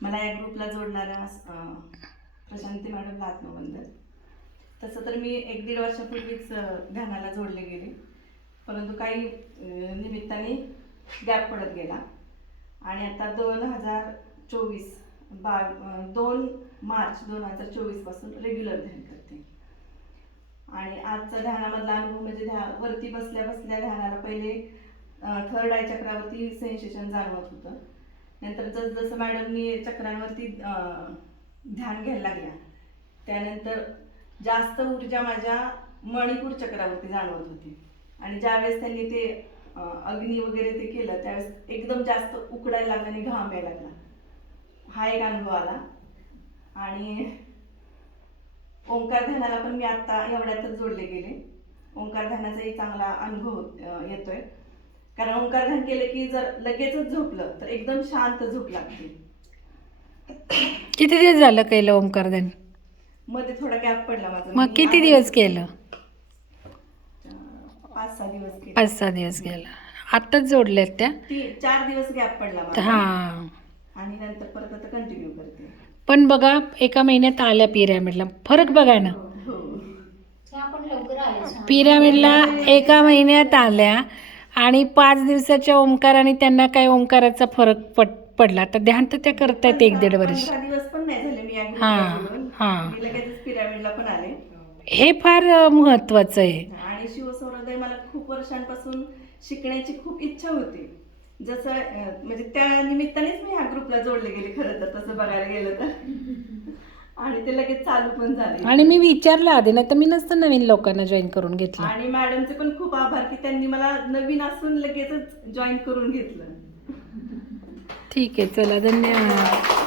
मला या ग्रुपला जोडणाऱ्या प्रशांती मॅडमला आत्मवंदन. तसं तर मी 1-1.5 वर्षापूर्वीच ध्यानाला जोडले गेले, परंतु काही निमित्ताने गॅप पडत गेला आणि आता 2 मार्च 2024 पासून रेग्युलर ध्यान करते. आणि आजचा ध्यानामधला अनुभव म्हणजे वरती बसल्या बसल्या ध्यानाला पहिले 3rd आय चक्रावरती सेन्सेशन जाणवत होतं. नंतर जसं मॅडमनी चक्रांवरती ध्यान घ्यायला लागल्या त्यानंतर जास्त ऊर्जा माझ्या मणिपूर चक्रावरती जाणवत होती. आणि ज्यावेळेस त्यांनी ते अग्नी वगैरे ते केलं त्यावेळेस एकदम जास्त उकडायला लागला आणि घाम यायला लागला. हा एक अनुभव आला. आणि ओंकार ध्यानाला पण मी आता एवढ्यातच जोडले गेले. ओंकार ध्यानाचाही चांगला अनुभव येतोय, कारण ओंकार ध्यान केलं की जर लगेचच झोपलं तर एकदम शांत झोप लागते. किती दिवस झालं केलं ओंकार ध्यान? मध्ये थोडा गॅप पडला माझा. मग किती दिवस केलं? 5-6 दिवस केलं. 5-6 दिवस केलं. आत्ताच जोडल्यात त्या? 4 दिवस गॅप पडला माझा. हां. आणि नंतर परत आता कंटिन्यू करते. पण बघा, एका महिन्यात आल्या पिरॅमिडला. फरक बघा ना. पिरॅमिडला एका महिन्यात आल्या आणि 5 दिवसाच्या ओंकाराने त्यांना काय ओंकाराचा फरक पडला. तर ध्यान तर त्या करतायत 1-1.5 वर्ष. 15 दिवस पण नाही झाले मी या हां, ग्रुपला जोडून. हां. मी लगेच पिरॅमिडला पण आले. हे फार महत्वाचं आहे. आणि शिवसौरदय मला खूप वर्षांपासून शिकण्याची खूप इच्छा होती. जसं म्हणजे त्या निमित्तानेच मी ह्या ग्रुपला जोडले गेले खरं तर, तसं बघायला गेलं तर. आणि ते लगेच चालू पण झाले. आणि मी विचारलं आधी, नाही तर मी नसतं नवीन लोकांना जॉईन करून घेतलं. आणि मॅडमचे पण खूप आभार की त्यांनी मला नवीन असून लगेचच जॉईन करून घेतलं. ठीक आहे, चला, धन्यवाद.